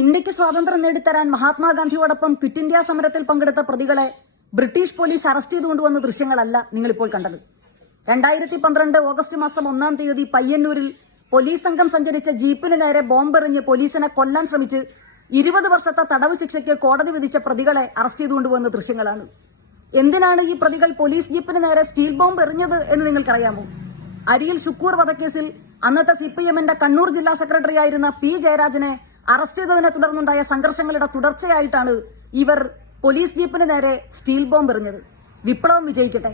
ഇന്ത്യക്ക് സ്വാതന്ത്ര്യം നേടിത്തരാൻ മഹാത്മാഗാന്ധിയോടൊപ്പം quit India സമരത്തിൽ പങ്കെടുത്ത പ്രതികളെ ബ്രിട്ടീഷ് പോലീസ് അറസ്റ്റ് ചെയ്തുകൊണ്ടുവന്ന ദൃശ്യങ്ങളല്ല നിങ്ങളിപ്പോൾ കണ്ടത്. 2012 ഓഗസ്റ്റ് മാസം 1-ാം തീയതി പയ്യന്നൂരിൽ പോലീസ് സംഘം സഞ്ചരിച്ച ജീപ്പിന് നേരെ ബോംബെറിഞ്ഞ് പോലീസിനെ കൊല്ലാൻ ശ്രമിച്ച് 20 വർഷത്തെ തടവ് ശിക്ഷയ്ക്ക് കോടതി വിധിച്ച പ്രതികളെ അറസ്റ്റ് ചെയ്തുകൊണ്ടുവന്ന ദൃശ്യങ്ങളാണ്. എന്തിനാണ് ഈ പ്രതികൾ പോലീസ് ജീപ്പിന് നേരെ സ്റ്റീൽ ബോംബ് എറിഞ്ഞത് എന്ന് നിങ്ങൾക്കറിയാമോ? അരിയിൽ ഷുക്കൂർ വധക്കേസിൽ അന്നത്തെ സിപിഎമ്മിന്റെ കണ്ണൂർ ജില്ലാ സെക്രട്ടറിയായിരുന്ന പി ജയരാജനെ അറസ്റ്റ് ചെയ്തതിനെ തുടർന്നുണ്ടായ സംഘർഷങ്ങളുടെ തുടർച്ചയായിട്ടാണ് ഇവർ പോലീസ് ജീപ്പിന് നേരെ സ്റ്റീൽ ബോംബ് എറിഞ്ഞത്. വിപ്ലവം വിജയിക്കട്ടെ.